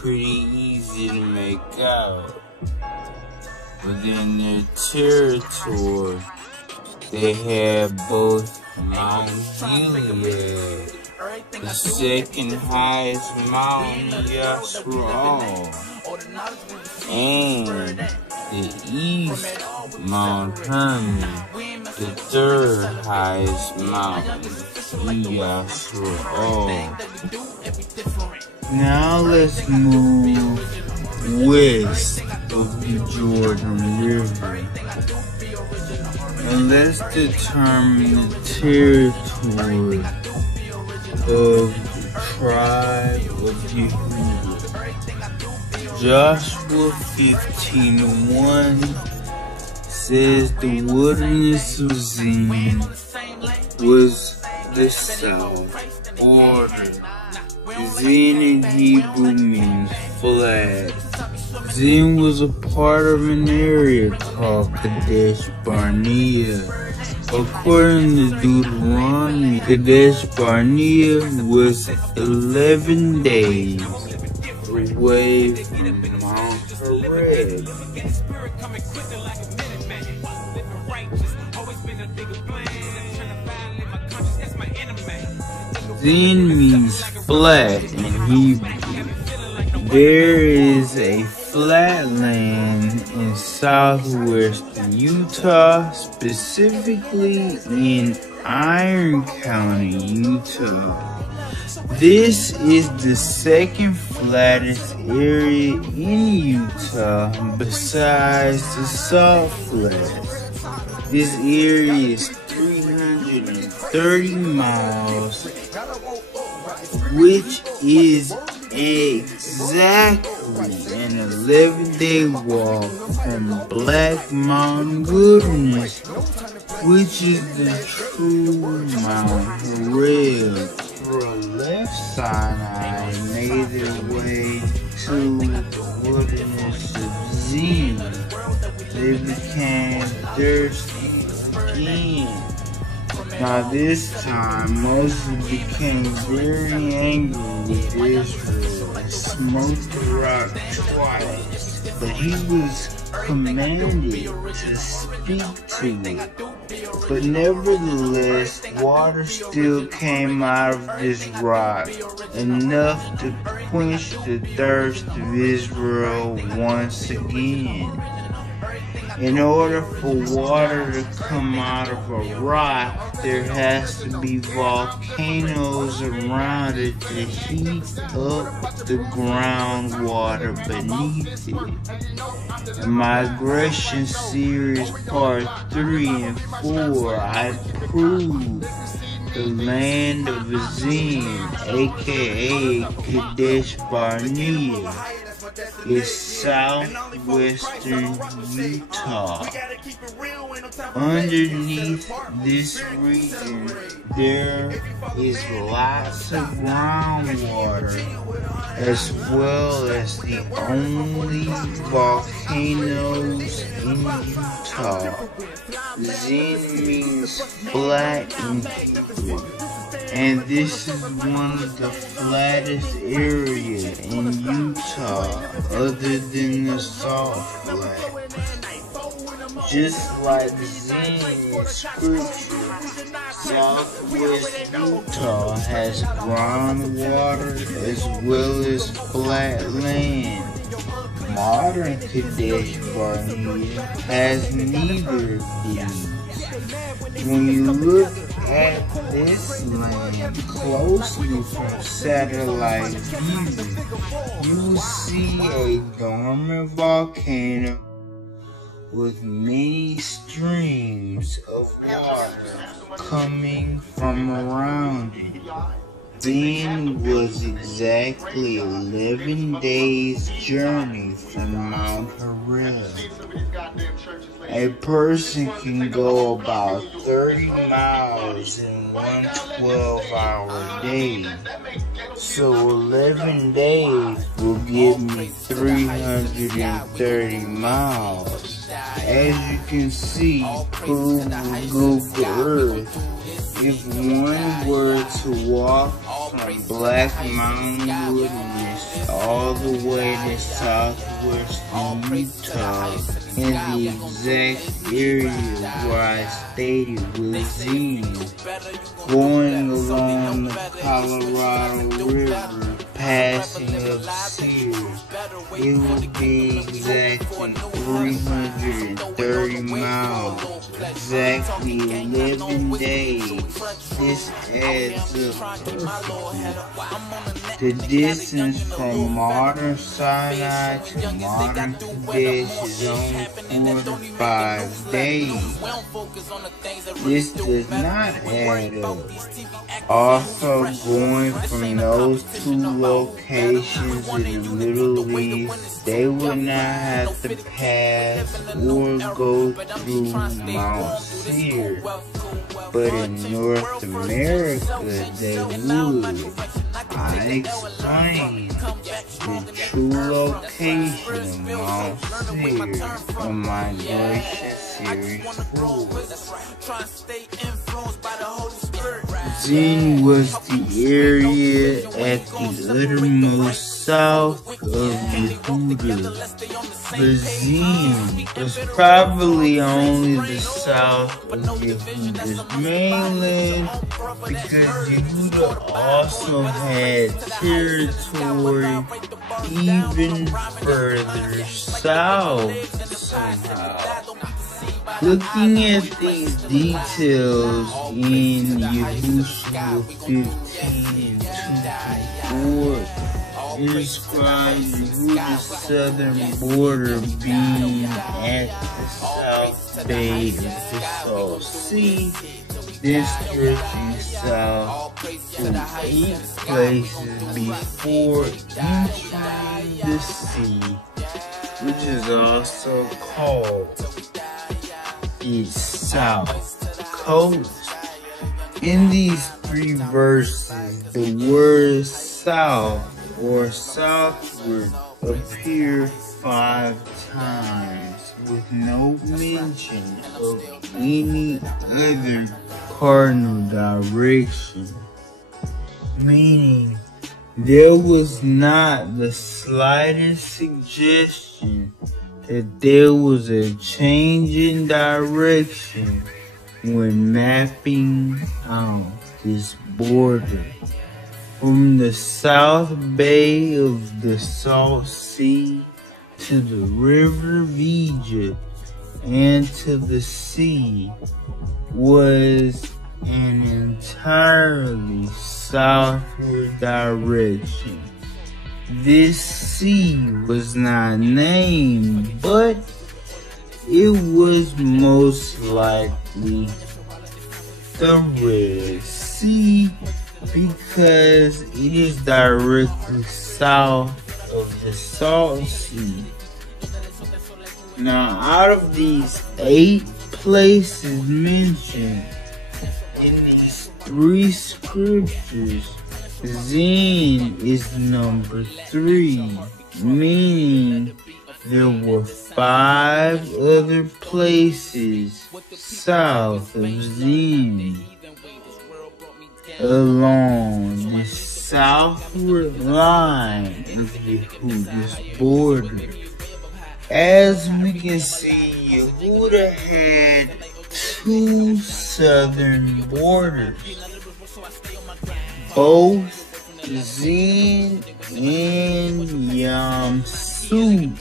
pretty easy to make out. Within their territory, they had both Mount Gilead, the second highest mountain Yasharal, and the east Mount Hermon, the third highest mountain Yasharal. Now let's move west of the Jordan River, and let's determine the territory of the tribe of Yehuda. Joshua 15:1 says the wilderness of Zin was the south border. Zin in Hebrew means flat. Zin was a part of an area called Kadesh Barnea. According to Deuteronomy, Kadesh Barnea was 11 days away from Mount Horeb. Zin means flat in Hebrew. There is a flatland in southwestern Utah, specifically in Iron County, Utah. This is the second flattest area in Utah besides the Salt Flats. This area is 330 miles, which is exactly an 11-day walk from Black Mountain Wilderness, which is the true Mount Horeb. Through left Sinai made their way to the wilderness of Zin. They became thirsty again. Now this time, Moses became very angry with Israel and smote the rock twice, but he was commanded to speak to it. But nevertheless, water still came out of this rock, enough to quench the thirst of Israel once again. In order for water to come out of a rock, there has to be volcanoes around it to heat up the groundwater beneath it. In Migration Series Part 3 and 4, I proved the land of Zin, aka Kadesh Barnea, is southwestern Utah. Underneath this region, there is lots of groundwater, as well as the only volcanoes in Utah. Zin means flat in Hebrew, and this is one of the flattest areas in Utah other than the Salt Flats. Just like Zin in Scripture, southwest Utah has groundwater as well as flat land. Modern Kadesh Barnea has neither of these. When you look at this land closely from satellite view, you will see a dormant volcano with many streams of water coming from around it. Zin was exactly 11 days' journey from Mount Horeb. A person can go about 30 miles in one 12-hour day. So 11 days will give me 330 miles. As you can see, prove Google Earth. If one were to walk from Black Mountain Wilderness all all the way to southwestern Utah, and the exact area where I stated was Zine, going along the Colorado River, passing up Sears. It would be exactly 330 miles, exactly 11 days. This adds up perfectly. The distance from modern Sinai to modern Kadesh is only 45 days. This does not add up. Also, going from those two locations in the Middle East, they would not have to pass or go through Mount Seir, but in North America they would. I explained the true location of Mount Seir in Migration Series 4. Zin was the area at the uttermost south of Yehuda, but Zin was probably only the south of Yehuda's mainland, because Yehuda also had territory even further south somehow. Looking at these details in Yehoshua 15 and 2-4, it describes Yehuda's southern border being at the south bay of the Salt Sea, then stretching south to 8 places before entering the sea, which is also called its south coast. In these 3 verses, the words south or southward appear 5 times with no mention of any other cardinal direction, meaning there was not the slightest suggestion that there was a change in direction when mapping out this border. From the south bay of the Salt Sea to the river of Egypt and to the sea was an entirely southward direction. This sea was not named, but it was most likely the Red Sea, because it is directly south of the Salt Sea. Now, out of these 8 places mentioned in these 3 scriptures, Zin is number 3, meaning there were 5 other places south of Zin along the southward line of Yehuda's border. As we can see, Yehuda had 2 southern borders, both Zin and Yam Su.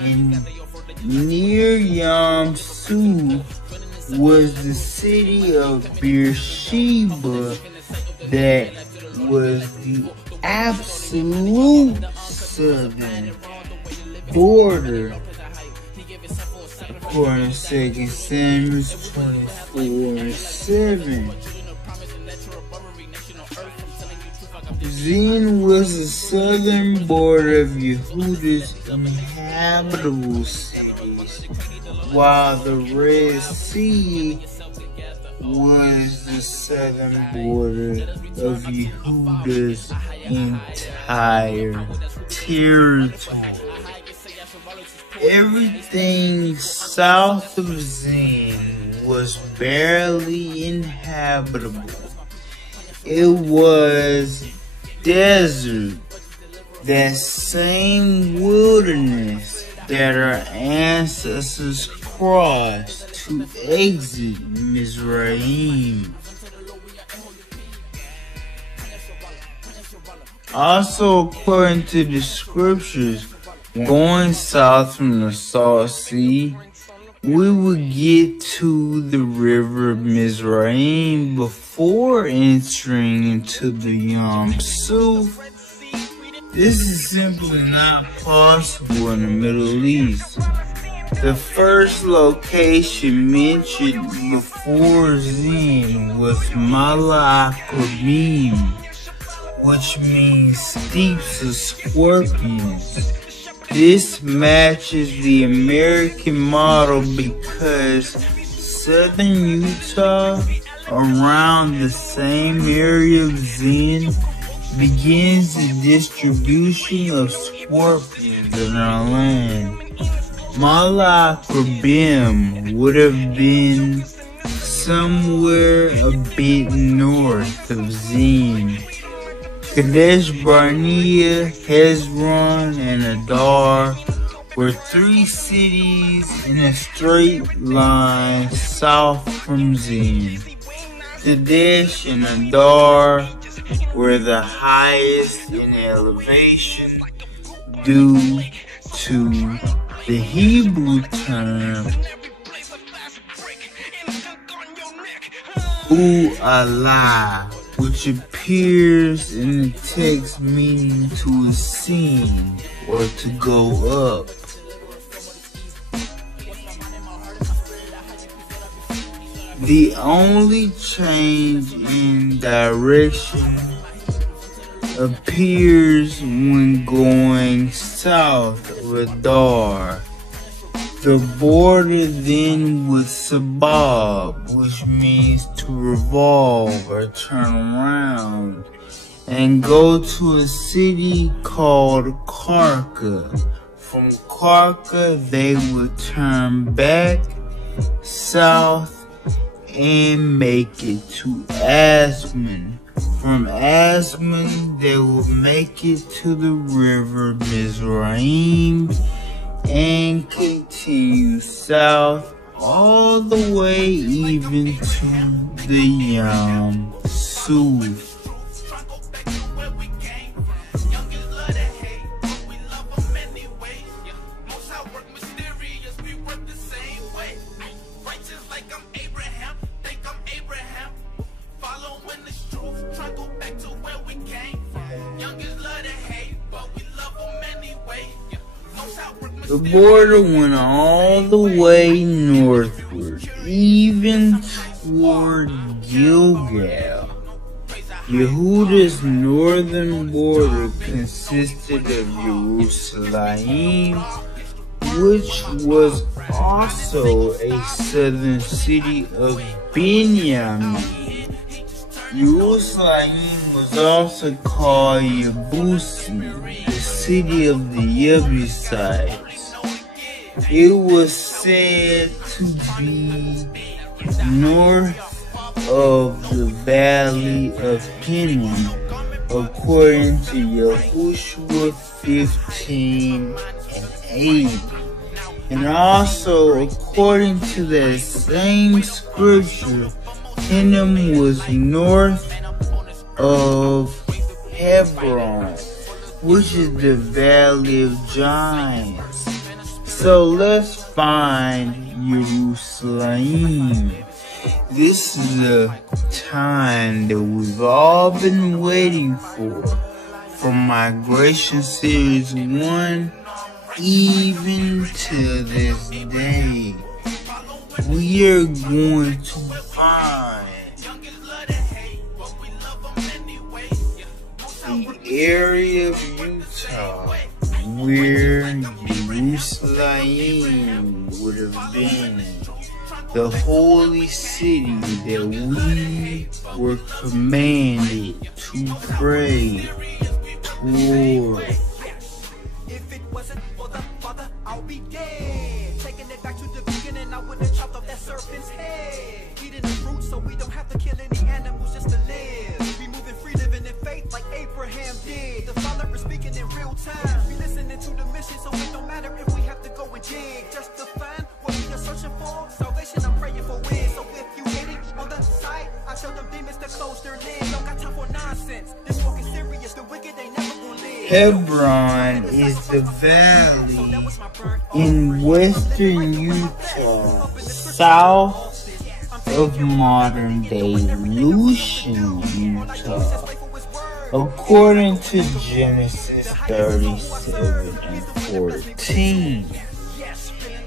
And near Yam Su was the city of Beersheba that was the absolute southern border, according to 2 Samuel 24:7. Zin was the southern border of Yehuda's inhabitable cities, while the Red Sea was the southern border of Yehuda's entire territory. Everything south of Zin was barely inhabitable. It was desert that same wilderness that our ancestors crossed to exit Mizraim. Also, according to the scriptures, going south from the Salt Sea, we would get to the river Mizraim before entering into the Yam Suf. This is simply not possible in the Middle East. The first location mentioned before Zin was Mala Akrabim, which means steeps of scorpions. This matches the American model because southern Utah, around the same area of Zin, begins the distribution of scorpions in our land. Mala Akrabim would have been somewhere a bit north of Zin. Kadesh Barnea, Hezron, and Adar were three cities in a straight line south from Zin. Kadesh and Adar were the highest in elevation due to the Hebrew term U'alah, which appears in the text meaning to ascend or to go up. The only change in direction appears when going south of Adar. The border then with Sabab, which means to revolve or turn around, and go to a city called Karka. From Karka, they would turn back south and make it to Asman. From Asman, they would make it to the river Mizraim and continue south all the way even to the Yam Suf. The border went all the way northward, even toward Gilgal. Yehuda's northern border consisted of Jerusalem, which was also a southern city of Benjamin. Jerusalem was also called Yebusim, the city of the Jebusites. It was said to be north of the valley of Hinnom, according to Yahushua 15 and 8. And also, according to that same scripture, Hinnom was north of Hebron, which is the valley of giants. So let's find Jerusalem. This is the time that we've all been waiting for, from Migration Series 1 even to this day. We are going to find the area of Utah where Jerusalem would have been, the holy city that we were commanded to pray toward. If it wasn't for the Father, I'll be dead. Taking it back to the beginning, I would have chopped off that serpent's head. Eating the fruit so we don't have to kill any animals just to live. Be moving free, living in faith like Abraham did. The Father is speaking in real time. We listening to the mission, so it don't matter if we have to go and dig just to find what we are searching for. Salvation, I'm praying for it. So if you hit it on the side, I tell them demons to close their lids. Don't got time for nonsense. This walk is serious. The wicked ain't never gonna live. Hebron is the valley in western Utah, south of modern-day Lucian, Utah. According to Genesis 37 and 14,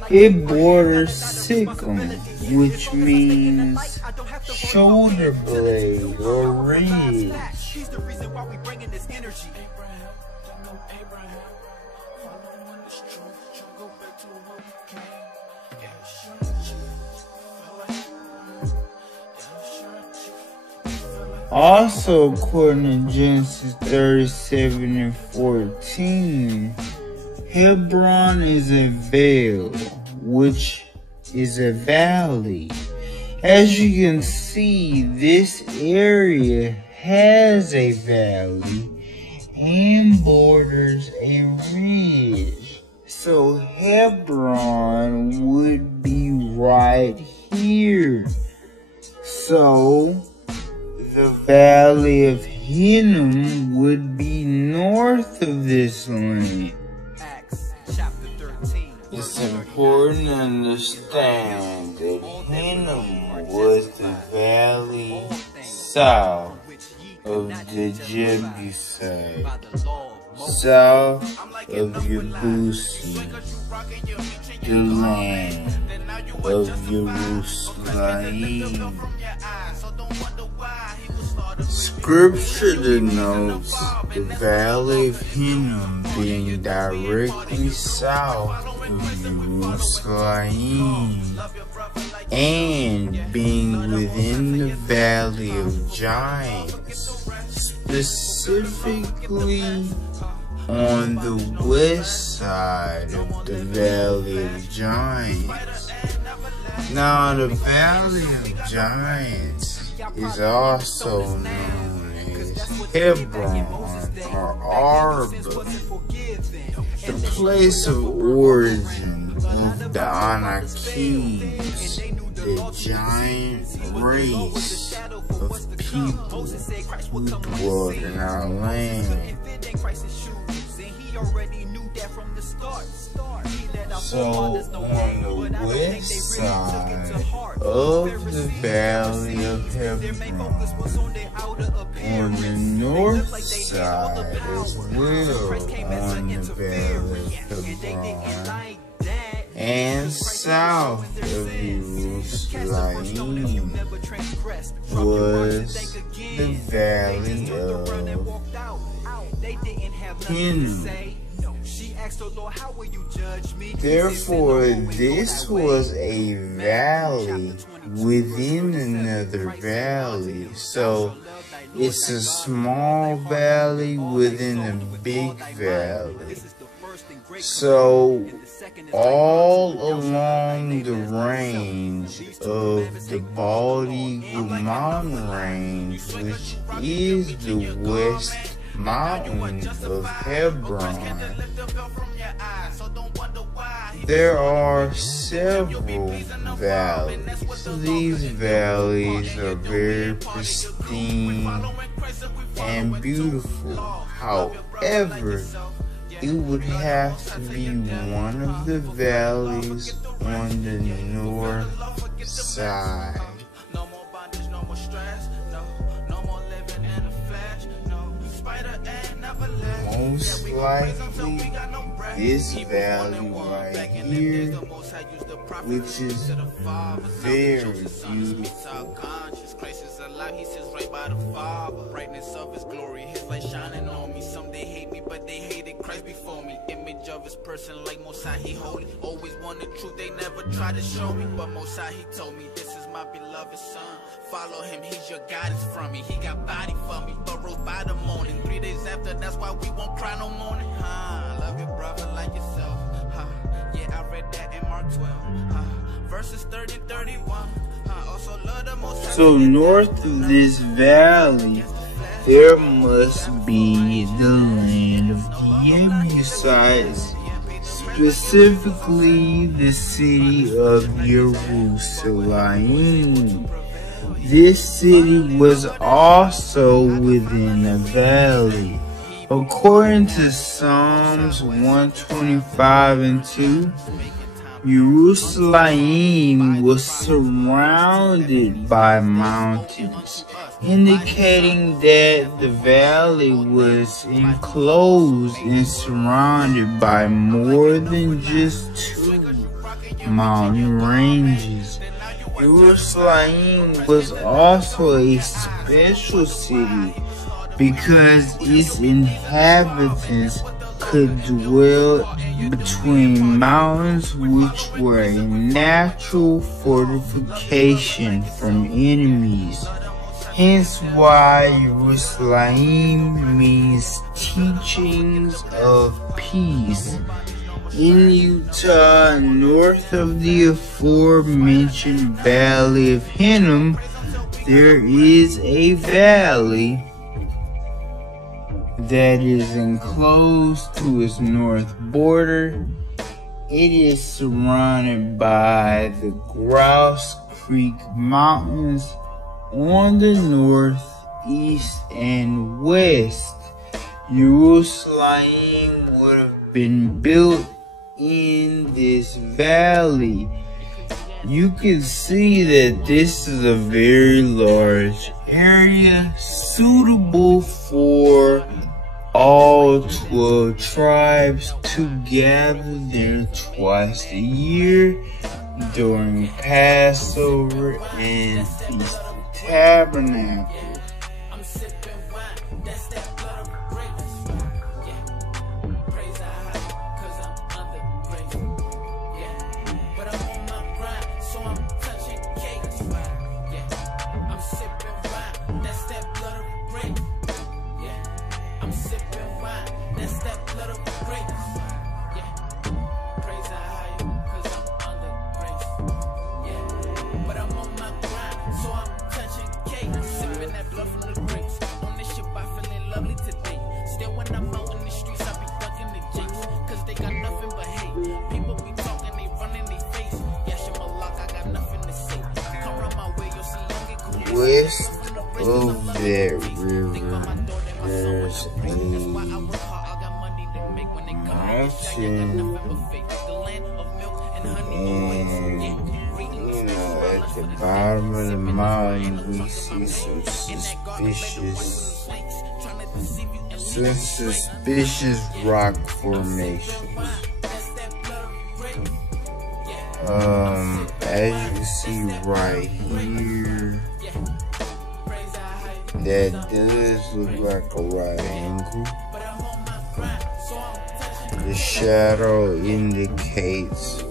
it borders Sycamore, which means shoulder blade or ridge. He's the reason why we bringing this energy. Also, according to Genesis 37 and 14, Hebron is a vale, which is a valley. As you can see, this area has a valley and borders a ridge. So Hebron would be right here. So the valley of Hinnom would be north of this land. Acts chapter 13. It's important to understand that Hinnom was the valley south of the Jebusite, south of Yebusi, the land of Jerusalem. Scripture denotes the valley of Hinnom being directly south of Jerusalem and being within the valley of giants, specifically on the west side of the valley of giants. Now, the valley of giants is also known as Hebron or Arba, the place of origin of the Anakims, the giant race of people who dwelt in our land. So, on the west side of the valley of Hebron, on the north side as well on the valley of Hebron, and south of Jerusalem was the valley of Hinnom. Therefore, this was a valley within another valley. So, it's a small valley within a big valley. So, all along the range of the Bald Eagle Mountain Range, which is the west mountain of Hebron, there are several valleys. These valleys are very pristine and beautiful. However, it would have to be one of the valleys on the north side. Most likely, this valley right here, which is very beautiful. He sits right by the Father. Brightness of his glory, his light shining on me. Some they hate me, but they hated Christ before me. Image of his person like Mosai, he holy. Always wanted truth, they never tried to show me. But Mosai, he told me, this is my beloved son. Follow him, he's your guidance from me. He got body for me, but rose by the morning. 3 days after, that's why we won't cry no morning. Love your brother like yourself. Yeah, I read that in Mark 12. Verses 30, 31. So north of this valley, there must be the land of the sites, specifically the city of Jerusalem. This city was also within a valley. According to Psalms 125:2, Jerusalem was surrounded by mountains, indicating that the valley was enclosed and surrounded by more than just two mountain ranges. Jerusalem was also a special city because its inhabitants could dwell between mountains, which were a natural fortification from enemies. Hence why Jerusalem means teachings of peace. In Utah, north of the aforementioned Valley of Hinnom, there is a valley that is enclosed to its north border. It is surrounded by the Grouse Creek Mountains on the north, east, and west. Jerusalem would have been built in this valley. You can see that this is a very large area suitable for all 12 tribes to gather there twice a year during Passover and Feast of Tabernacles. West of that river, there's a mountain, and at the bottom of the mountain we see some suspicious rock formations. As you can see right here, that does look like a right angle. The shadow indicates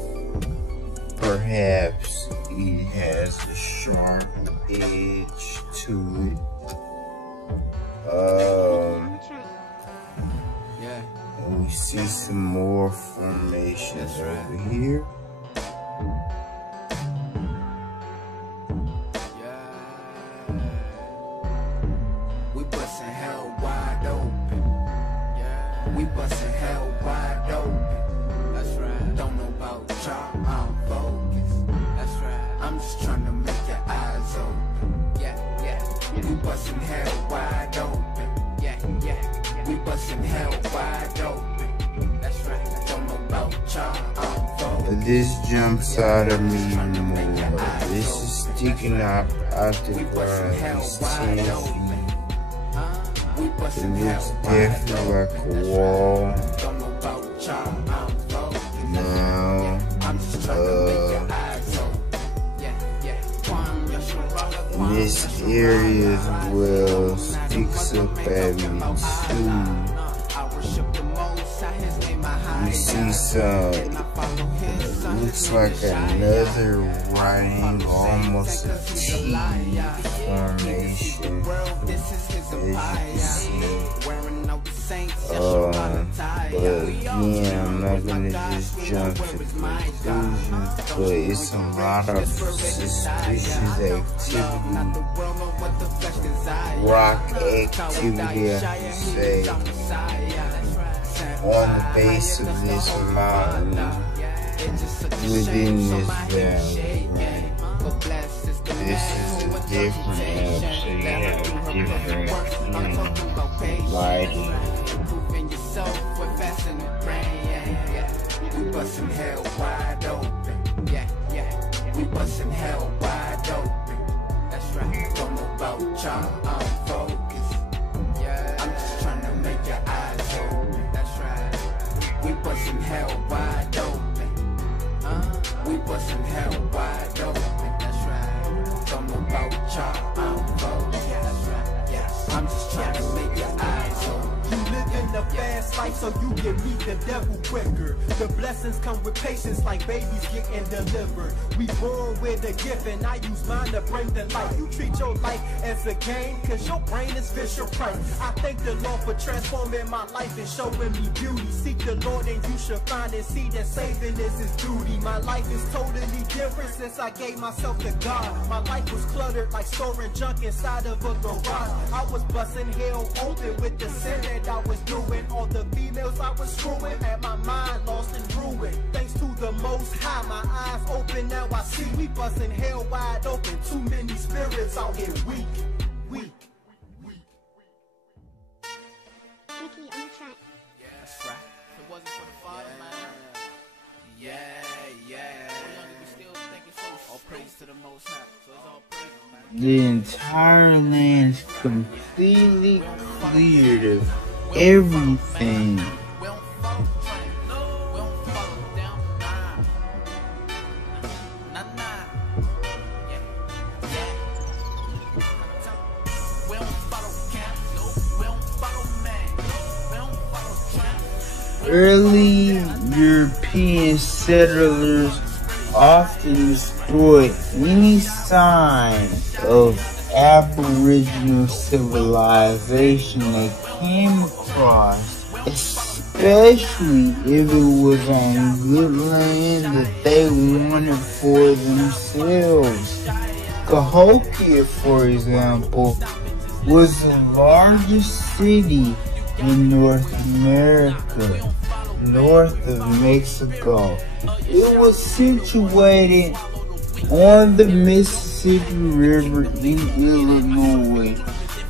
perhaps it has a sharp edge to it. And we see some more formations over here. We bustin' hell wide open. That's right. Don't know about y'all, I'm focused. That's right. I'm just trying to make your eyes open. Yeah. We bustin' hell wide open. Yeah. We bustin' hell wide open. That's right. Don't know about y'all, I'm focused. This jumps out at me more. This is sticking out the ground. It's 10 feet. It looks definitely like a wall. Now, this area as well sticks up at me too. You see some, it looks like another right angle, almost a T formation. As you can see. But again, I'm not gonna just jump to conclusions, but it's a lot of suspicious activity, rock activity, I should say. on the base of this mountain within this valley, right? This is a different app, so you have different lighting. We bustin' hell wide open. We bustin' hell wide open. That's right. Don't know about y'all, I'm focused. I'm just trying to make your eyes open. That's right. We bustin' hell wide open. We bustin' hell wide open. That's right. Don't know about y'all, I'm focused. That's right. I'm just trying to make your eyes open. You live in the fast life so you can meet the devil quicker. The blessings come with patience like babies getting delivered. We born with a gift and I use mine to bring the light. You treat your life as a game cause your brain is Fisher Price. I thank the Lord for transforming my life and showing me beauty. Seek the Lord and you should find and see that saving is his duty. My life is totally different since I gave myself to God. My life was cluttered like storing junk inside of a garage. I was busting hell open with the sin that I was doing. All the females I was screwing had my mind lost and ruined. Thanks to the Most High, my eyes open, now I see. We busting hell wide open. Too many spirits out here weak. Mickey on the track. That's right. If it wasn't for the Father, man. We still thinking so. All praise to the Most High. So it's all praise, man. The entire land's completely cleared of everything. We don't follow the train. We don't follow down the line. Nah. We don't follow camp. No. We don't follow man. We don't follow trend. Early European settlers often destroyed any sign of Aboriginal civilization they came across, especially if it was on good land that they wanted for themselves. Cahokia, for example, was the largest city in North America, north of Mexico. It was situated on the Mississippi River in Illinois.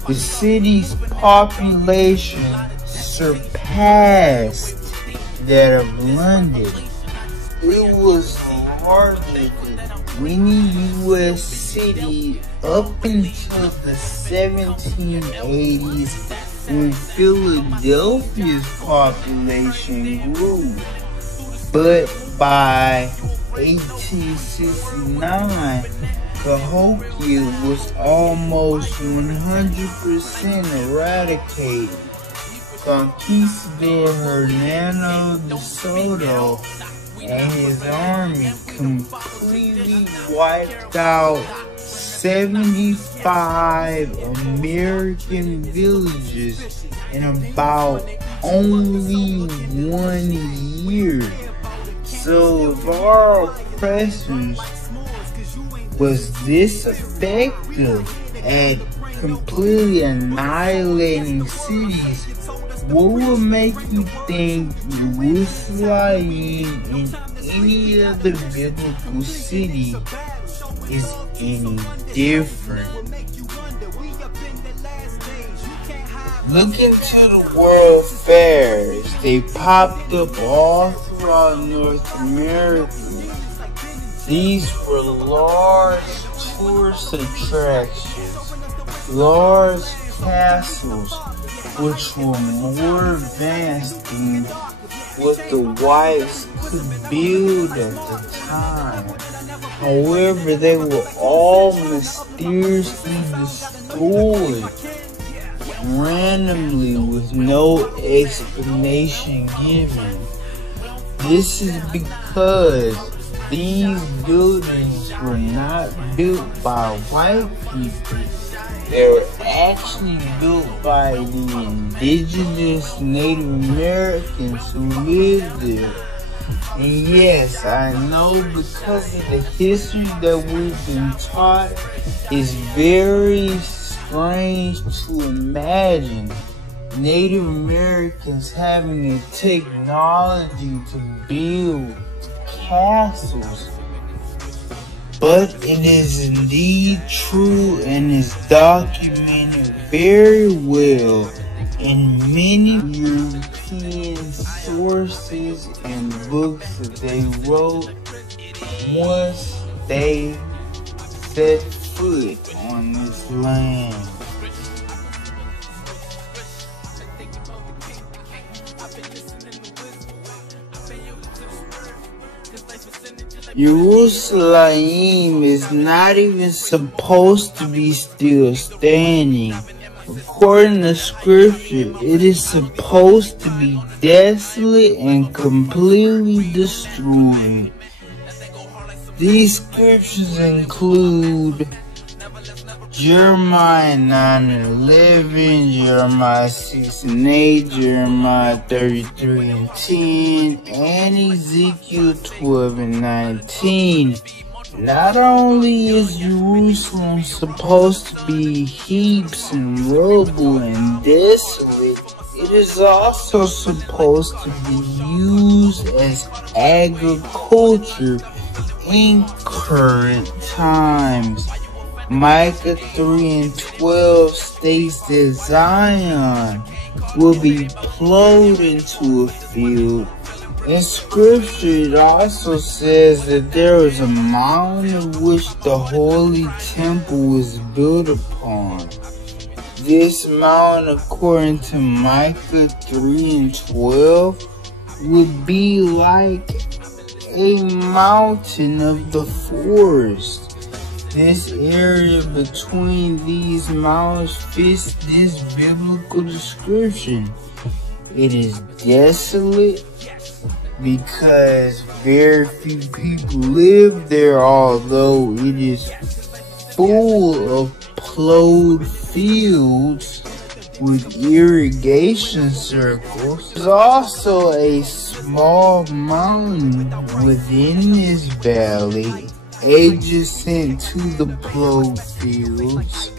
The city's population surpassed that of London. It was larger than any U.S. city up until the 1780s when Philadelphia's population grew. But by 1869, Cahokia was almost 100% eradicated. Conquistador Hernando de Soto and his army completely wiped out 75 American villages in about only 1 year. So if our oppressors was this effective at completely annihilating cities, what would make you think Jerusalem and any other biblical city is any different? Look into the world fairs. They popped up all throughout North America. These were large tourist attractions, large castles, which were more advanced than what the whites could build at the time. However, they were all mysteriously destroyed randomly with no explanation given. This is because these buildings were not built by white people. They were actually built by the indigenous Native Americans who lived there. And yes, I know because of the history that we've been taught, it's very strange to imagine Native Americans having the technology to build castles. But it is indeed true and is documented very well in many European sources and books that they wrote once they set foot on this land. Jerusalem is not even supposed to be still standing. According to scripture, it is supposed to be desolate and completely destroyed. These scriptures include Jeremiah 9:11, Jeremiah 6:8, Jeremiah 33:10, and Ezekiel 12:19. Not only is Jerusalem supposed to be heaps and rubble and desolate, it is also supposed to be used as agriculture in current times. Micah 3:12 states that Zion will be plowed into a field. In scripture, it also says that there is a mountain which the holy temple is built upon. This mountain, according to Micah 3:12, would be like a mountain of the forest. This area between these mountains fits this biblical description. It is desolate because very few people live there, although it is full of plowed fields with irrigation circles. There's also a small mountain within this valley adjacent to the plowed fields.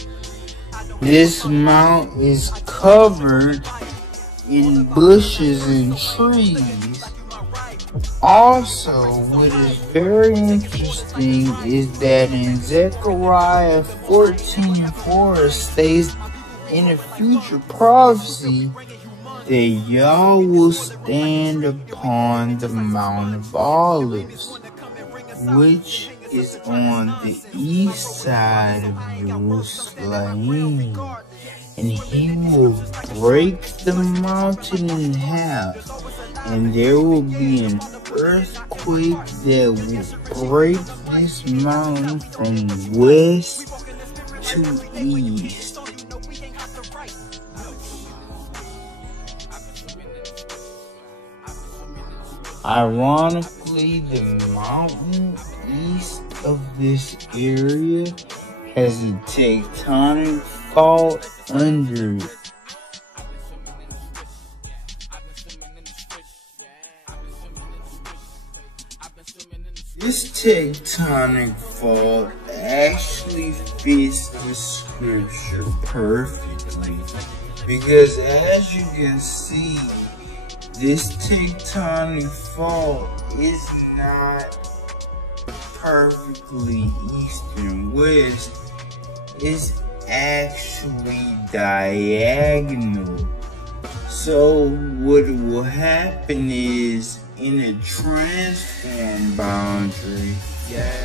This mountain is covered in bushes and trees. Also, what is very interesting is that in Zechariah 14:4 states in a future prophecy that Yah will stand upon the Mount of Olives, which is on the east side of Jerusalem, and he will break the mountain in half, and there will be an earthquake that will break this mountain from west to east. Ironically, the mountain east of this area has a tectonic fault under it. This tectonic fault actually fits the scripture perfectly, because as you can see, this tectonic fault is not perfectly east and west. It's actually diagonal. So what will happen is, in a transform boundary,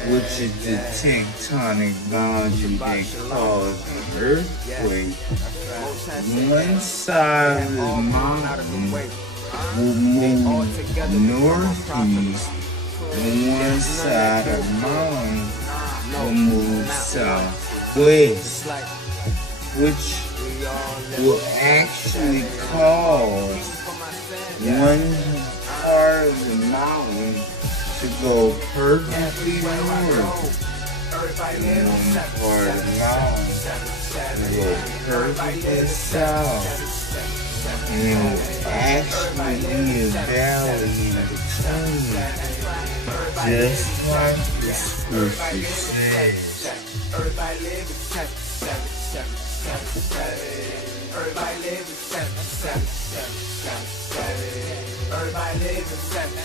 which is the tectonic boundary that caused the earthquake, one side of the mountain will move northeast, and one side of the mountain will move southwest, which will actually cause one part of the mountain to go perfectly north, and one part of the mountain to go perfectly south, and it will actually be a valley in between, just like the scripture says. Everybody live in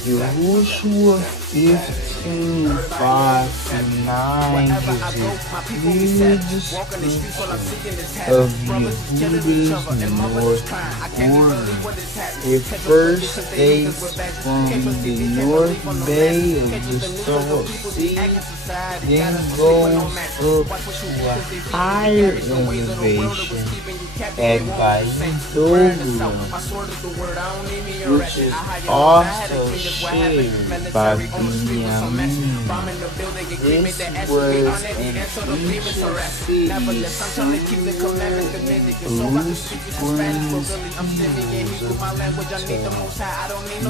Yahushua 15:5-9 is a clear description of Yehuda's north border. It first states from the north bay of the Salt Sea, then goes up to a higher elevation at Ba'im, which is also shared by Binyamin. This was an ancient city Blue Springs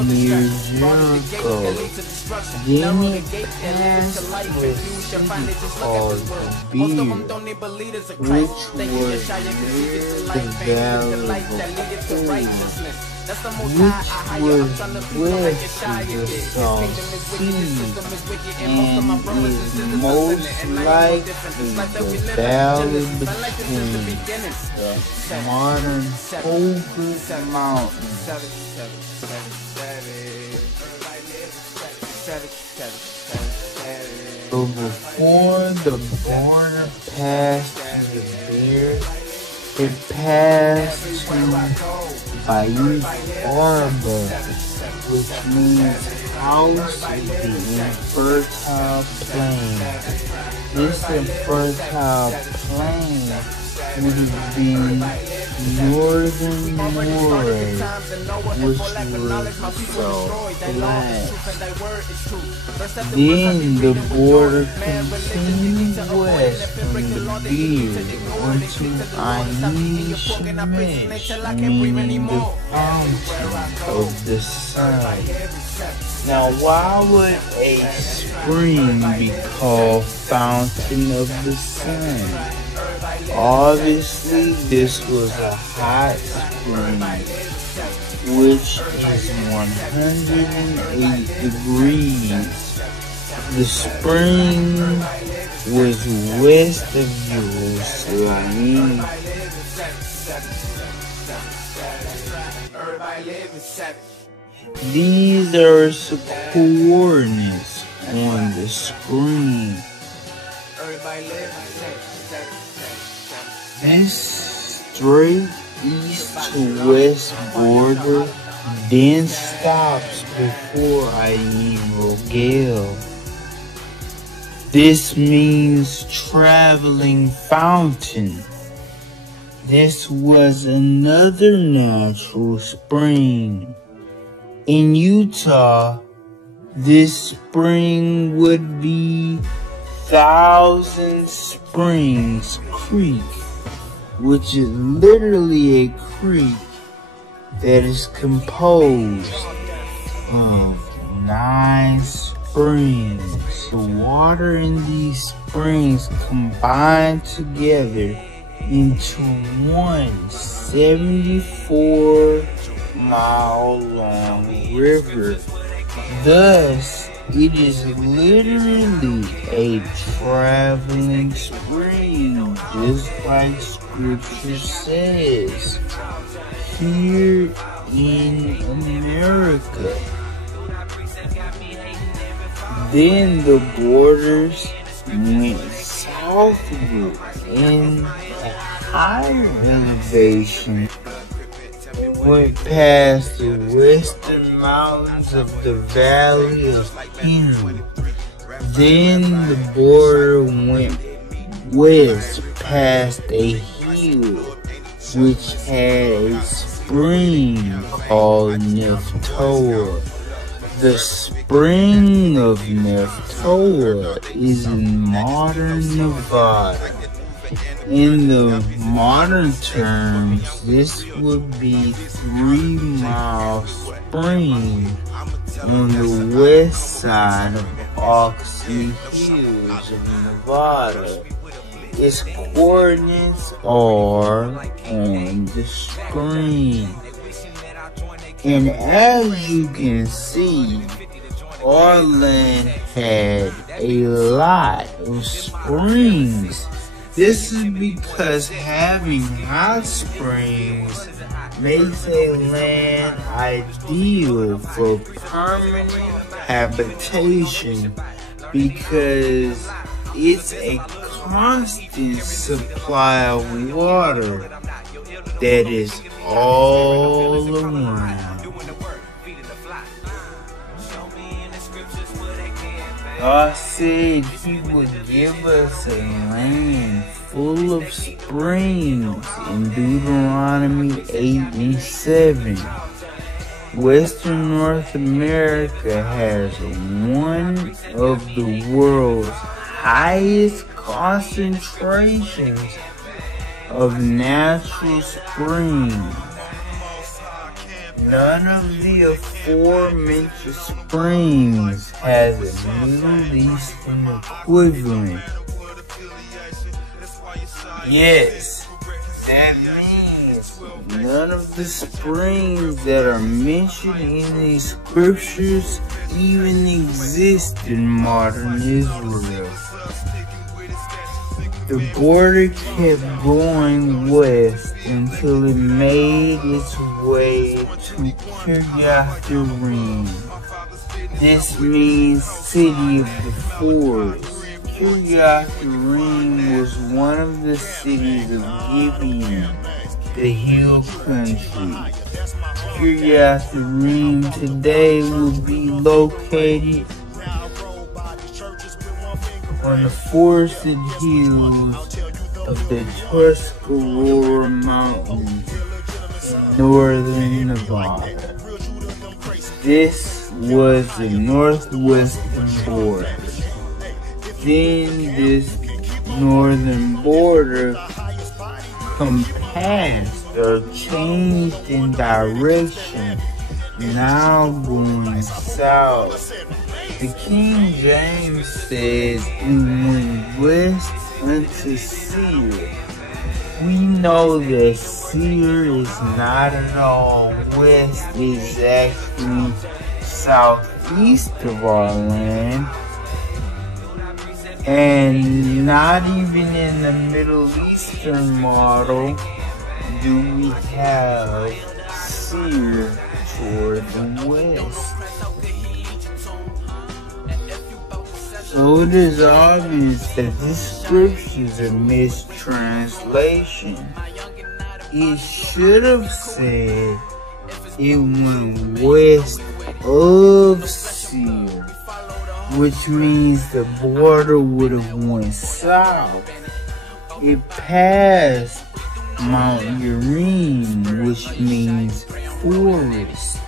near Jericho. Then it passed through a city called Beer, which was near the Valley of which was west of the Salt Sea, and is most likely the valley between the modern Holbrook Mountains. So before the border passed the Bear, it passed to Ba'im Arba, which means house of the infertile plain. This infertile plain would be northern Moray, which was so flat. Then the border continued west from the Beard into Ayin Shemesh, meaning the fountain of the sun. Now, why would a spring be called fountain of the sun? Obviously, this was a hot spring, which is 108 degrees. The spring was west of Jerusalem. These are some coordinates on the screen. This straight east to west border then stops before Ayin Rogel. This means traveling fountain. This was another natural spring. In Utah, this spring would be Thousand Springs Creek, which is literally a creek that is composed of 9 springs. The water in these springs combine together into one 74-mile-long river. Thus, it is literally a traveling spring, just like Scripture says here in America. Then the borders went southward in a higher elevation, went past the western mountains of the Valley of Hinnom. Then the border went west past a hill which had a spring called Nephtoah. The spring of Nephtoah is in modern Nevada. In the modern terms, this would be 3-mile spring on the west side of Oxley Hills of Nevada. Its coordinates are on the screen. And as you can see, our land had a lot of springs. This is because having hot springs makes a land ideal for permanent habitation because it's a constant supply of water that is all around. God said He would give us a land full of springs in Deuteronomy 8:7. Western North America has one of the world's highest concentrations of natural springs. None of the aforementioned springs has a Middle Eastern equivalent. Yes, that means none of the springs that are mentioned in these scriptures even exist in modern Israel. The border kept going west until it made its way to Kiryat Jearim. This means city of the forest. Uta Jews was one of the cities of Gibeon, the hill country. Kiryat Jearim today will be located on the forested hills of the Tuscarora Mountains in northern Nevada. This was the northwestern border. Then this northern border compassed or changed in direction, now going south. The King James says it went west unto Seir. We know that Seir is not at all west, it's actually southeast of our land. And not even in the Middle Eastern model do we have Seir toward the west. So it is obvious that this scripture is a mistranslation. It should have said it went west of Seir, which means the border would have went south. It passed Mount Urim, which means forest.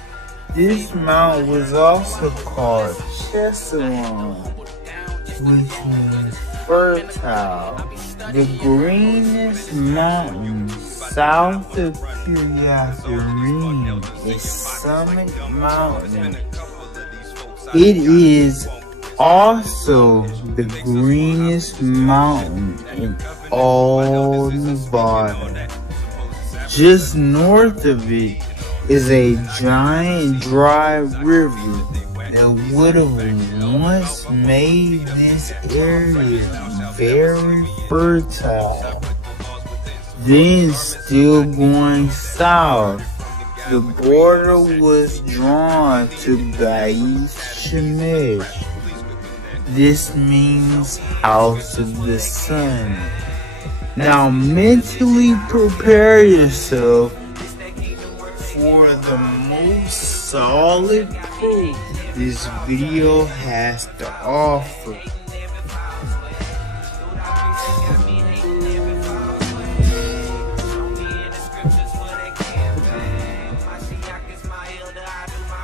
This mount was also called Chesalon, which means fertile. The greenest mountain south of Kiryat Jearim is Summit Mountain. It is also the greenest mountain in all Nevada. Just north of it is a giant dry river that would have once made this area very fertile. Then, still going south, the border was drawn to Beit Shemesh. This means house of the sun. Now mentally prepare yourself for the most solid proof this video has to offer.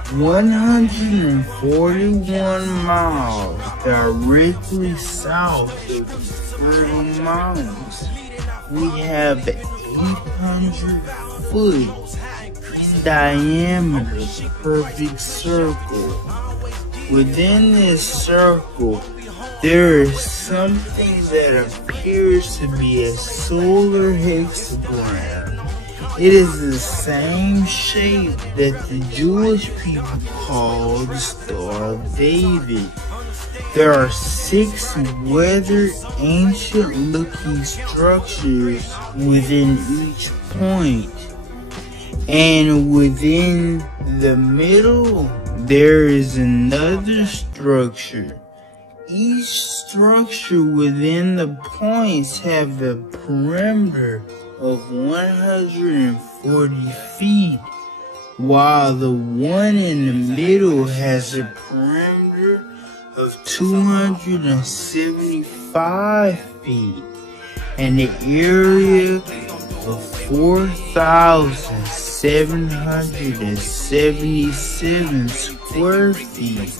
$141 miles directly south of the Fertile Mountains. We have 800 foot in diameter perfect circle. Within this circle, there is something that appears to be a solar hexagram. It is the same shape that the Jewish people call the Star of David. There are 6 weathered, ancient-looking structures within each point. And within the middle, there is another structure. Each structure within the points have the perimeter of 140 feet, while the one in the middle has a perimeter of 275 feet, and the area of 4,777 square feet.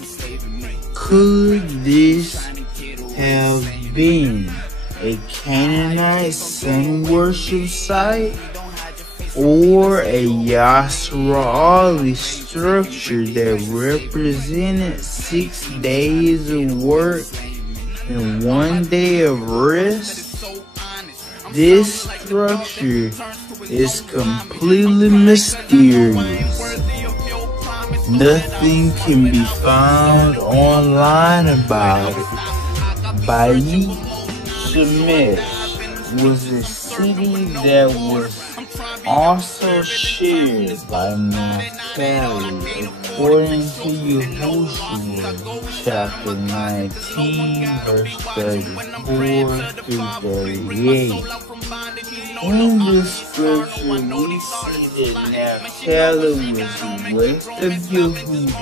Could this have been a Canaanite sun worship site, or a Yasra'ali structure that represented 6 days of work and 1 day of rest? This structure is completely mysterious. Nothing can be found online about it. Beit Shemesh was a city that was also shared by Naphtali, according to Yahushua chapter 19, verse 34 through 38. In this scripture, we see that Naphtali was west of Yehuda.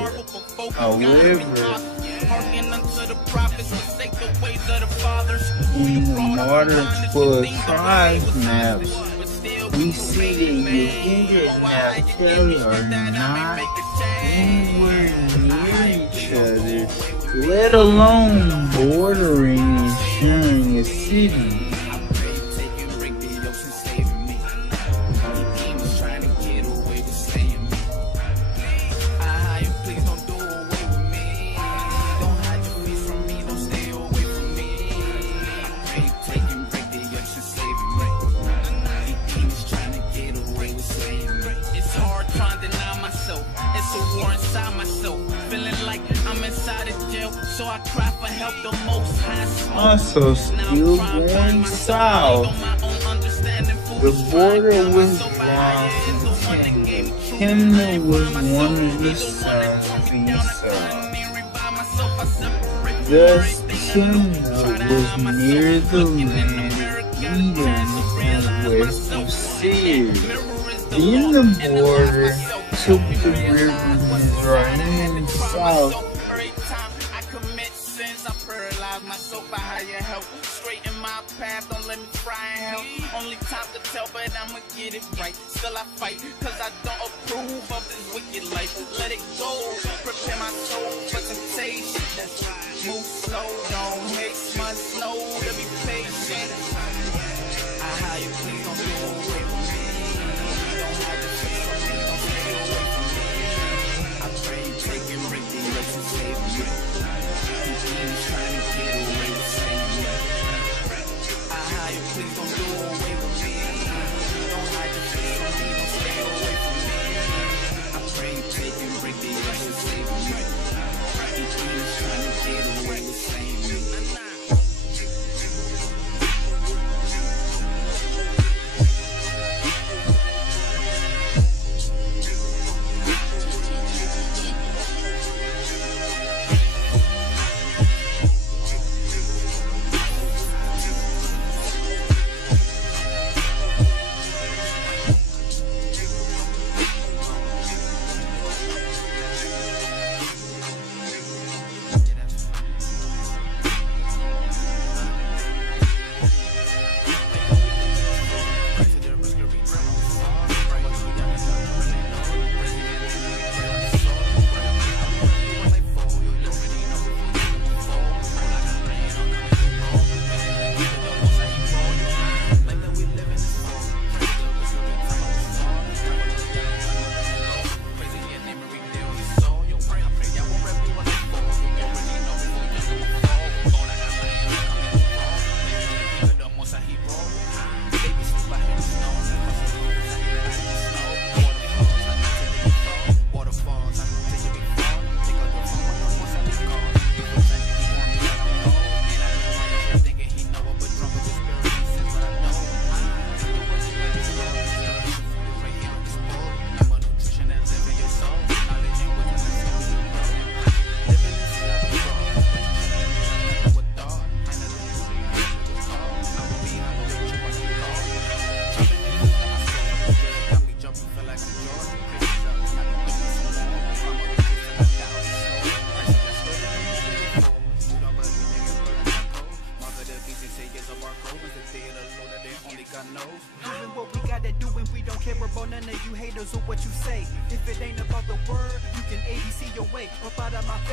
However, in the modern 12 tribes maps, we see that Yehuda and Naphtali are not anywhere near each other, let alone bordering and sharing a city. So I cry for help the most high. Also, still going south, the border was drawn to Timnah was one of the sons of Esau. Thus, Timnah was near the land of Edom and west of Seir. Then the border took the river Mizraim south. Myself by higher help, straighten my path, don't let me try and help. Only time to tell, but I'ma get it right. Still I fight, cause I don't approve of this wicked life. Let it go, prepare my soul for temptation. Move slow, don't waste my snow to be patient. I hire you, please don't go away from me. Don't have to say something, don't stay away from me. I pray you take and break the legs and save me. Trying to get away with saying me. Please don't do away with me. Don't hide your face from me. Don't stay away from me. I pray you take and break the ice and save me. These demons trying to get away with saying me.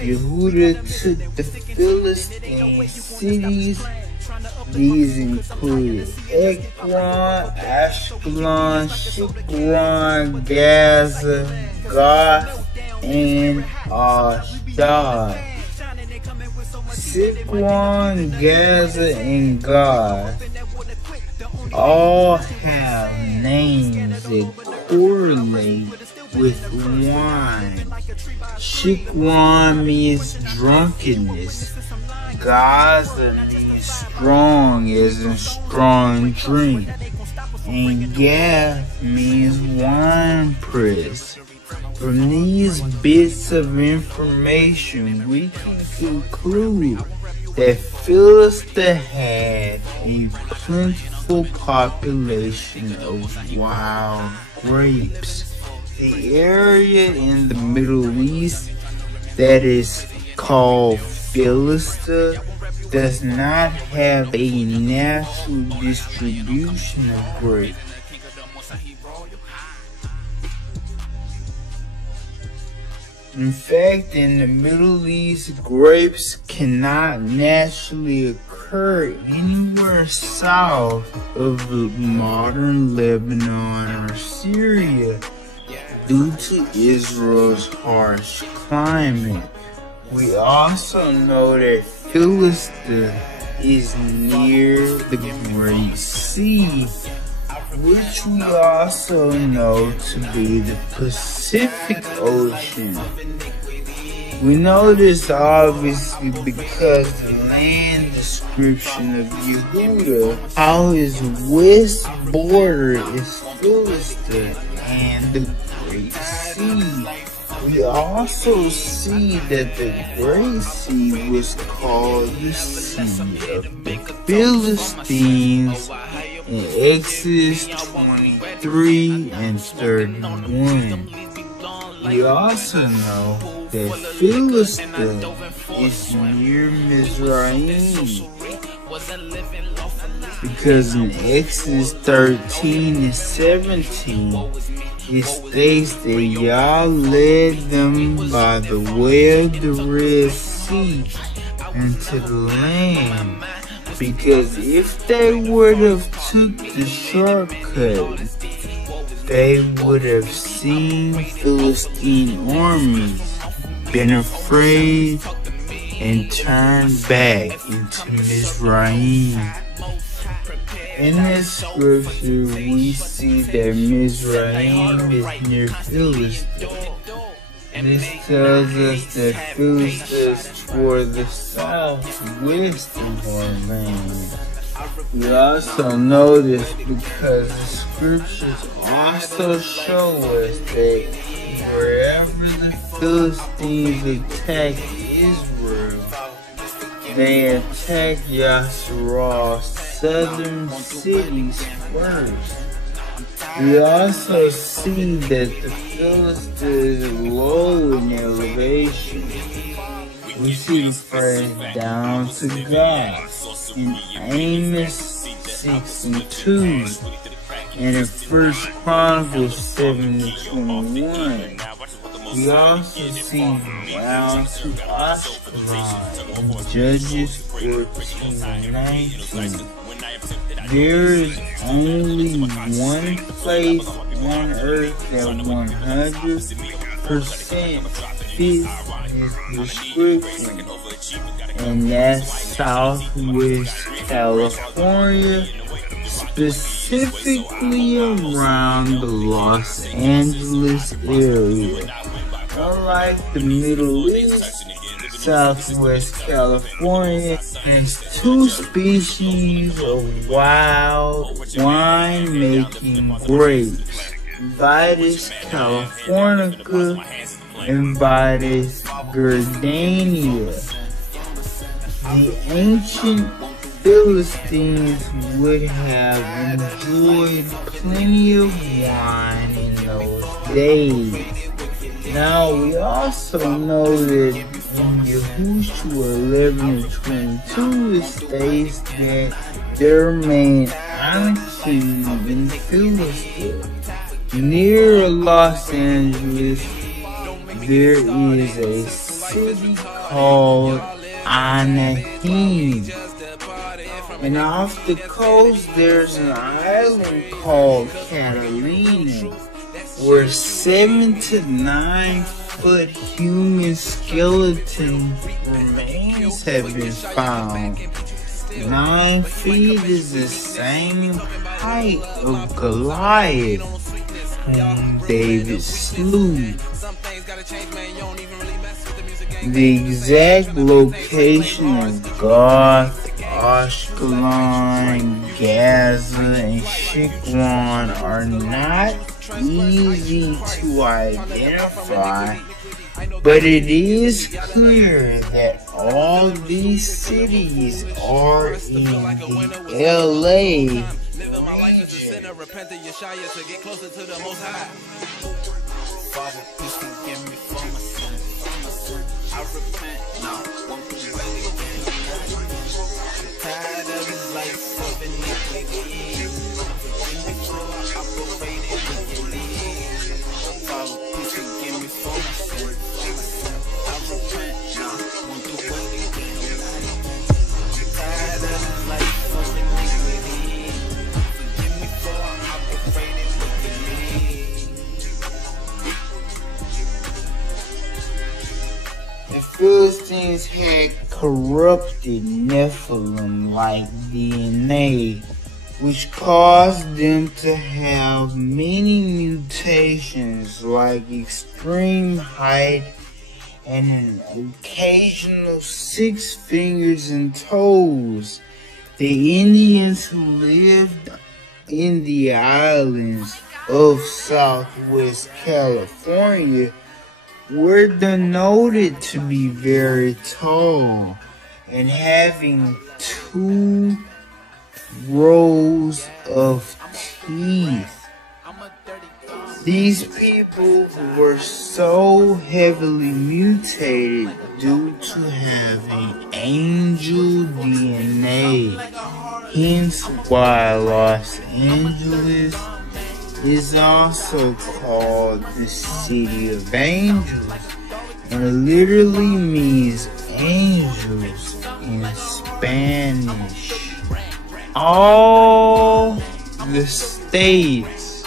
Yehuda took the Philistine cities. These include Ekron, Ashkelon, Shikron, Gaza, Gath, and Ashdod. Shikron, Gaza, and Gath all have names that correlate with wine. Shikron means drunkenness. Gaza means strong, as in strong drink. And Gath means wine press. From these bits of information, we can conclude that Philistia had a plentiful population of wild grapes. The area in the Middle East that is called Philistia does not have a natural distribution of grapes. In fact, in the Middle East, grapes cannot naturally occur anywhere south of the modern Lebanon or Syria due to Israel's harsh climate. We also know that Philistia is near the Great Sea, which we also know to be the Pacific Ocean. We know this obviously because the land description of Yehuda, how his west border is Philistia and the Great Sea. We also see that the Great Sea was called the Sea of the Philistines in Exodus 23 and 31. We also know that Philistia is near Mizraim, because in Exodus 13 and 17, it states that Yah led them by the way of the Red Sea into the land. Because if they would have took the shortcut, they would have seen Philistine armies, been afraid, and turned back into Mizraim. In this scripture, we see that Mizraim is near Philistia. This tells us that Philistia is toward the southwest of our land. We also know this because the scriptures also show us that wherever the Philistines attack Israel, they attack Yahshua southern cities first. We also see that the Philistia is low in elevation. We see the phrase down to God in Amos 6 and 2 and in 1 Chronicles 7 and 21. We also see down to Ashkelon in Judges 14 and 19. There is only one place on earth that 100% fits this description, and that's Southwest California, specifically around the Los Angeles area. Unlike the Middle East, Southwest California has two species of wild wine-making grapes, Vitis californica and Vitis gardenia. The ancient Philistines would have enjoyed plenty of wine in those days. Now, we also know that in Yahushua 11 and 22, it states that there remained anarchy in Philistia. Near Los Angeles, there is a city called Anaheim. And off the coast, there's an island called Catalina, where 7 to 9 foot human skeleton remains have been found. 9 feet is the same height of Goliath, whom David slew. The exact location of Gath, Ashkelon, Gaza, and Shikwan are not easy to identify, but it is clear that all these cities are in the LA. Living my life as a sinner, repent of Yeshaya to get closer to the Most High. Father, please forgive me for my sin. I repent now, won't do it again. I'm tired of this life of iniquity. Forgive me for I operated wickedly. Father, please forgive me for my sin. I repent now, won't do it again. I'm tired of this life of iniquity. Forgive me for I operated wickedly. The Philistines had corrupted Nephilim-like DNA, which caused them to have many mutations like extreme height and an occasional 6 fingers and toes. The Indians who lived in the islands of Southwest California were denoted to be very tall and having 2 rows of teeth. These people were so heavily mutated due to having angel DNA, hence why Los Angeles is also called the City of Angels, and literally means angels in Spanish. All the states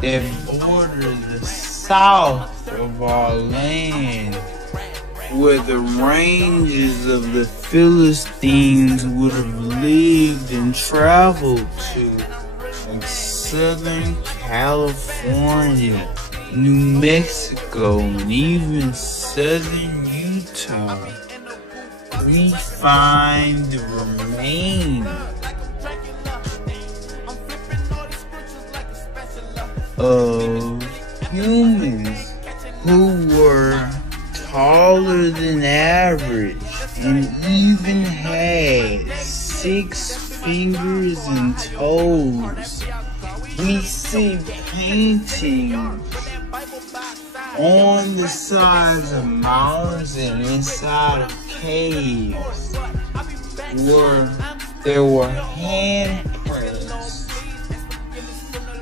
that border the south of our land, where the ranges of the Philistines would have lived and traveled to, like Southern California, New Mexico, and even Southern Utah, we find the remains of humans who were taller than average and even had 6 fingers and toes. We see painting on the sides of mountains and inside of caves where there were handprints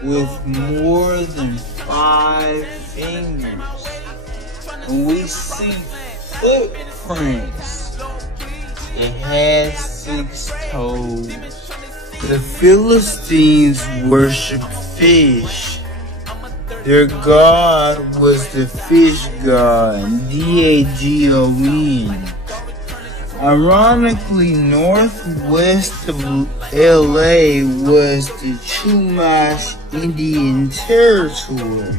with more than 5 fingers. And we see footprints that had 6 toes. The Philistines worshiped fish. Their god was the fish god, Dagon. Ironically, northwest of LA was the Chumash Indian Territory,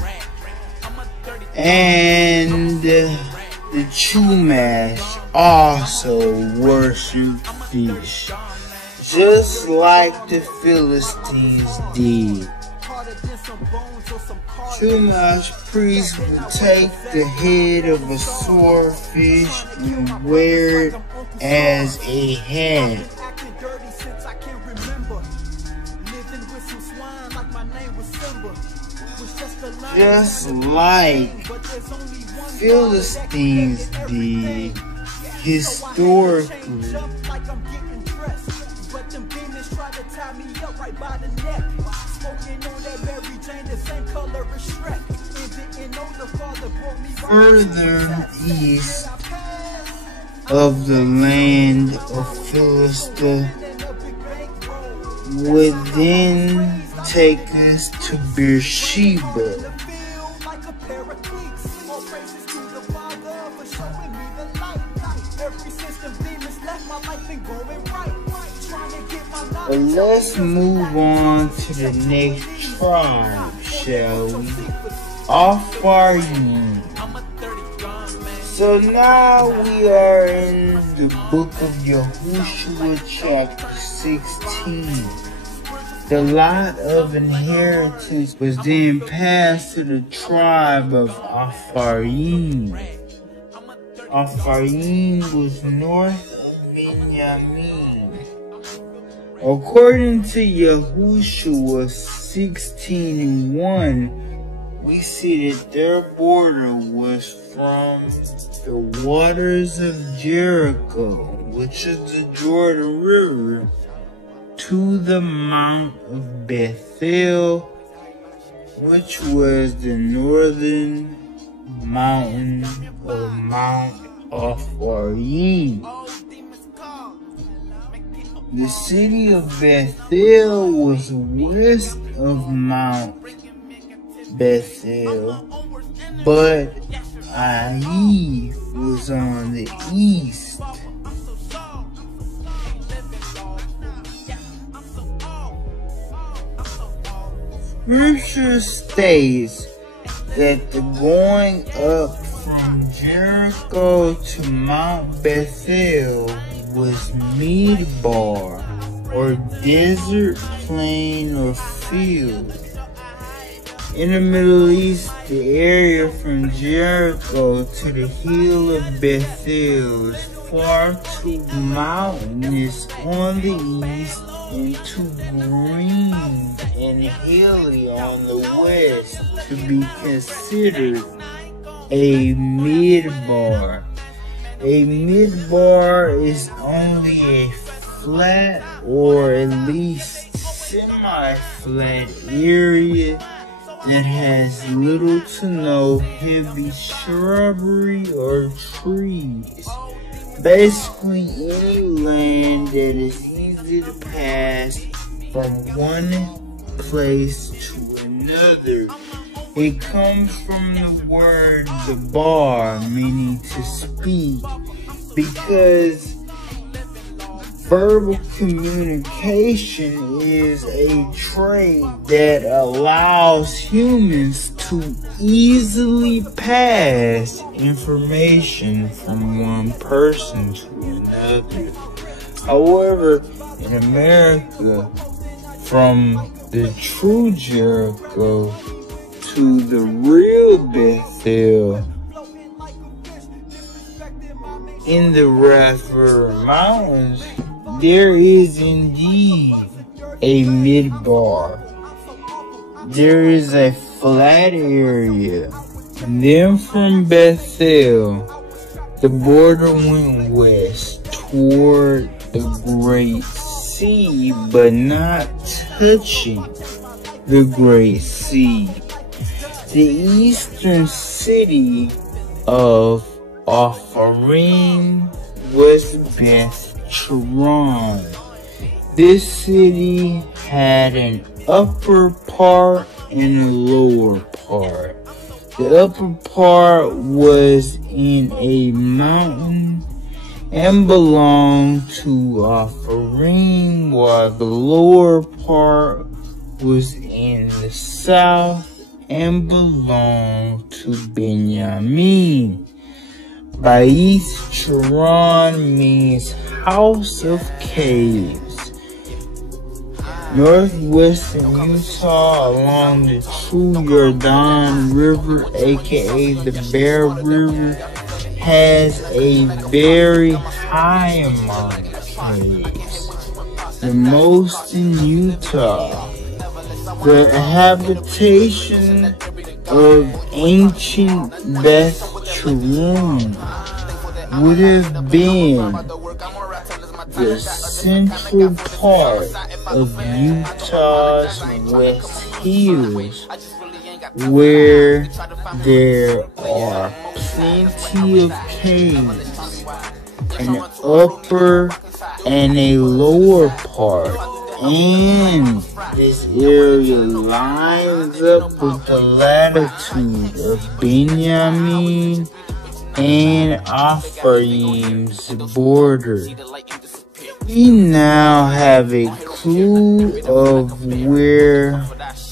and the Chumash also worshipped fish, just like the Philistines did. Chumash priests would take the head of a swordfish and wear it as a hat. Just like Philistines did historically. Further east of the land of Philistia would then take us to Beersheba. But let's move on to the next tribe, shall we? Ephraim. So now we are in the book of Yahushua chapter 16. The lot of inheritance was then passed to the tribe of Ephraim. Ephraim was north of Benjamin. According to Yahushua 16:1, we see that their border was from the waters of Jericho, which is the Jordan River, to the Mount of Bethel, which was the northern mountain of Mount Ephraim. The city of Bethel was west of Mount Bethel, but Ai was on the east. Scripture states that the going up from Jericho to Mount Bethel was Midbar, or desert, plain, or field. In the Middle East, the area from Jericho to the hill of Bethel is far too mountainous on the east and too green and hilly on the west to be considered a midbar. A midbar is only a flat or at least semi-flat area that has little to no heavy shrubbery or trees. Basically any land that is easy to pass from one place to another. It comes from the word debar, meaning to speak, because verbal communication is a trait that allows humans to easily pass information from one person to another. However, in America, from the true Jericho to the real Bethel in the Rathbun Mountains, there is indeed a midbar. There is a flat area. Then from Bethel, the border went west toward the Great Sea, but not touching the Great Sea. The eastern city of Ephraim was Beth Choron. This city had an upper part and a lower part. The upper part was in a mountain and belonged to Ephraim, while the lower part was in the south and belonged to Benjamin. Beit Choron means house of caves. Northwestern Utah along the true Jordan River, aka the Bear River, has a very high amount of caves, the most in Utah. The habitation of ancient Beth Choron would have been the central part of Utah's West Hills, where there are plenty of caves. an upper and a lower part, and this area lines up with the latitude of Benjamin and Ephraim's border. We now have a clue of where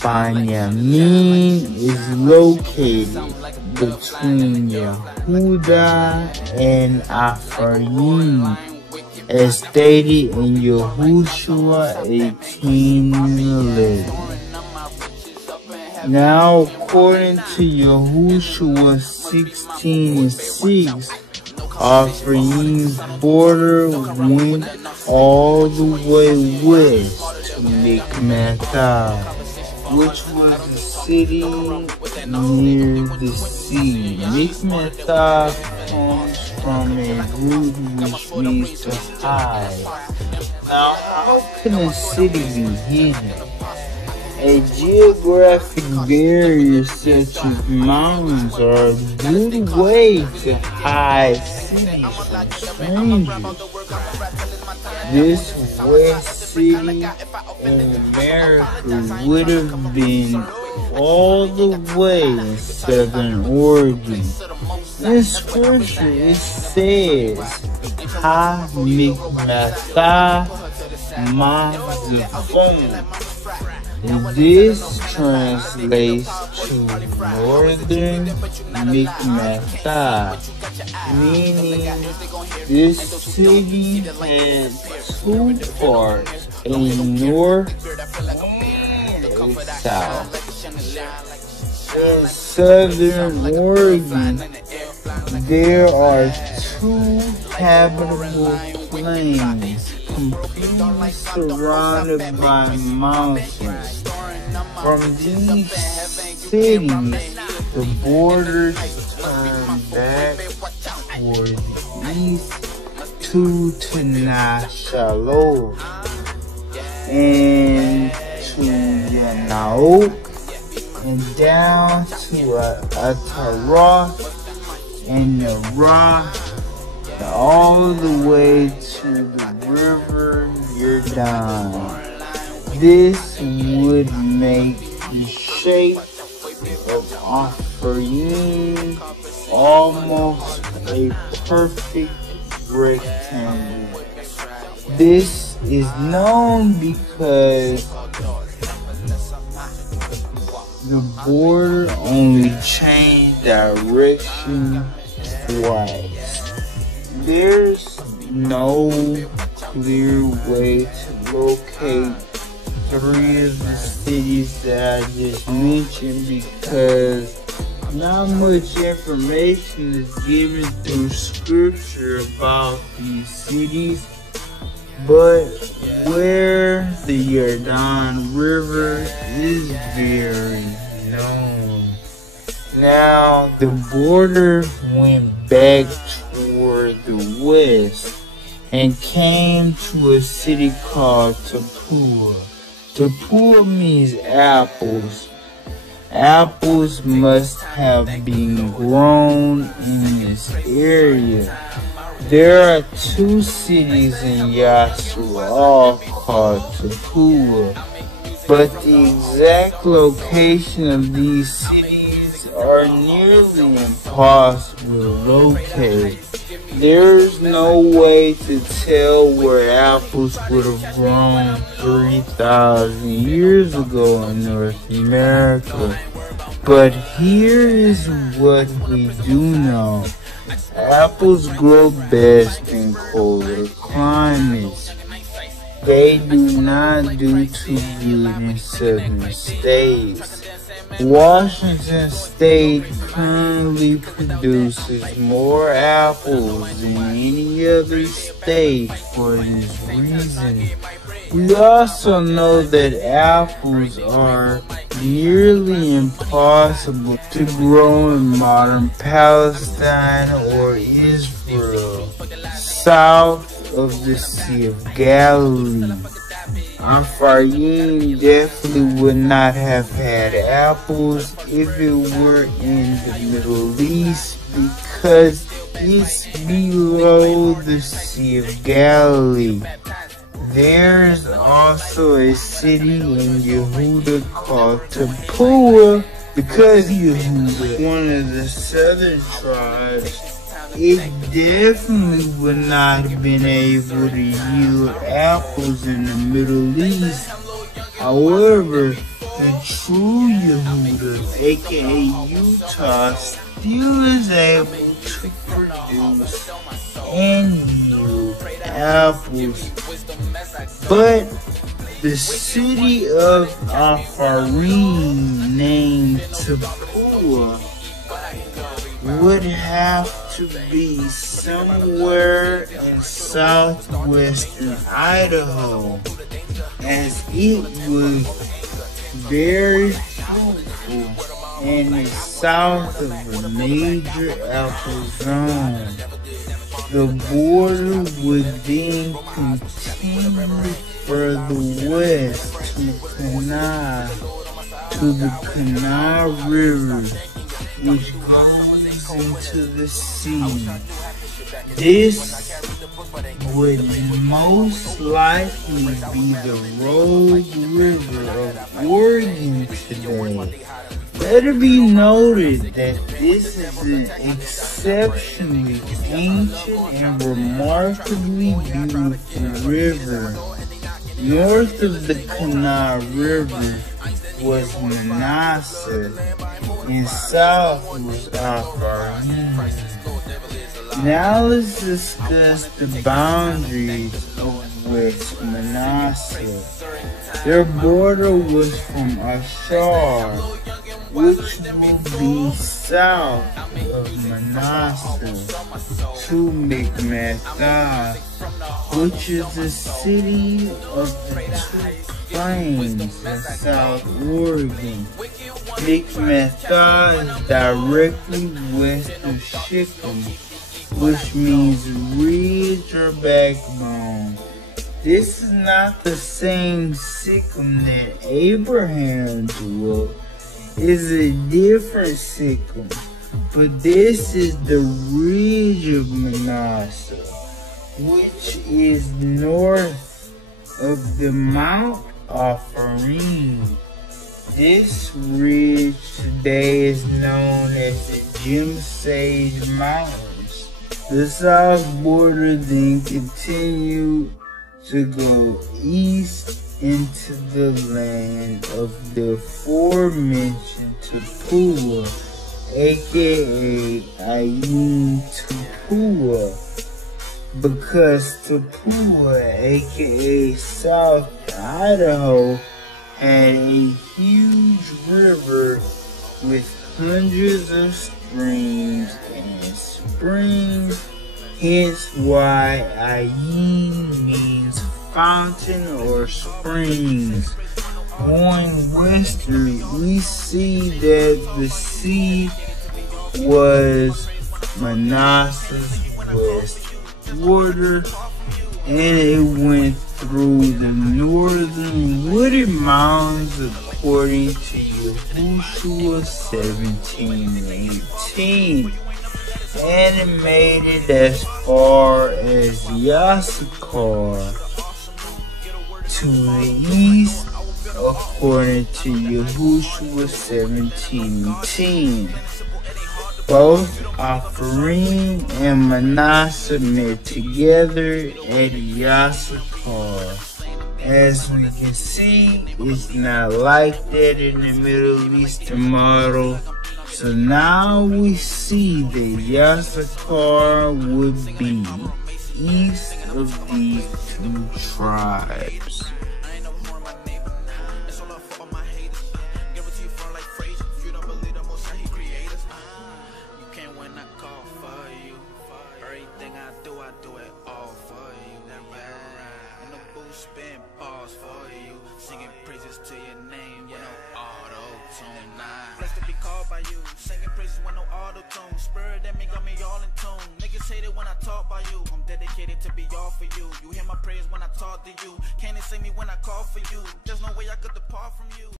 Benjamin is located between Yehuda and Ephraim, as stated in Yahushua 18:11. Now, according to Yahushua 16:6, Ephraim's border went all the way west to Mikmathah, which was a city near the sea. Mikmathah comes from a root which means to hide. Now, how can a city be hidden? A geographic barrier such as mountains are a good way to hide cities from strangers. This west city in America would have been all the way in southern Oregon. In scripture it says, Ha Mikmathah Mazafon. This translates to northern Mikmathah, meaning this city had two parts, a north and a south. In southern Oregon, there are two habitable plains completely surrounded by mountains. From these cities, the borders turn back toward the east to Tenashalot and to Yanaok and down to Ataroth and Narah, all the way to the river Jordan. This would make the shape of Ephraim almost a perfect rectangle. This is known because the border only changed direction twice. There's no clear way to locate three of the cities that I just mentioned because not much information is given through scripture about these cities, but where the Jordan River is very known. Now, the border went back toward the west and came to a city called Tapua. Tapua means apples. Apples must have been grown in this area. There are two cities in Yahshua called Tapua, but the exact location of these cities are nearly impossible to locate. There's no way to tell where apples would have grown 3,000 years ago in North America. But here is what we do know. Apples grow best in colder climates. They do not do too good in southern states. Washington State currently produces more apples than any other state for this reason. We also know that apples are nearly impossible to grow in modern Palestine or Israel, south of the Sea of Galilee. Ephraim definitely would not have had apples if it were in the Middle East because It's below the Sea of Galilee. There's also a city in Yehuda called Tapua. Because Yehuda, one of the southern tribes, it definitely would not have been able to yield apples in the Middle East. However, the true Yehuda, aka Utah, still is able to produce and yield apples. But the city of Afarim, named Tapua, would have to be somewhere in southwestern Idaho, as it was very fruitful and is south of a major apple zone. The border would then continue further west to the Kanawha River, which goes into the sea. This would most likely be the Rogue River of Oregon today. Let it be noted that this is an exceptionally ancient and remarkably beautiful river. North of the Kanawha River was Manasseh, and south was Afarim. Now let's discuss the boundaries of West Manasseh. Their border was from Ashar, which would be south of Manasseh, to Mikmathath, which is the city of the two plains in South Oregon. Mikmathath is directly west of Shechem, which means ridge or backbone. This is not the same Shechem that Abraham dwelt. It's a different Shechem, but this is the ridge of Manasseh, which is north of the Mount Afarim. This ridge today is known as the Jim Sage Mountains. The south border then continued to go east into the land of the aforementioned Tapua, aka Ayin Tapua, because Tapua, aka South Idaho, had a huge river with hundreds of streams and springs, hence why Ayin means fountain or springs. Going western, we see that the sea was Manasseh's west border, and it went through the northern wooded mountains according to Yahushua 17:18, and it made it as far as Yasakar to the east according to Yahushua 17:10. Both Afarim and Manasseh met together at Yasakar. As we can see, it's not like that in the Middle Eastern model. So now we see that Yasakar would be east of these two tribes. Spin bars for you, singing praises to your name, with no auto-tune. Blessed to be called by you, singing praises with no auto-tune. Spirit in me got me all in tune. Niggas hate it when I talk by you. I'm dedicated to be all for you. You hear my prayers when I talk to you. Can't they see me when I call for you? There's no way I could depart from you.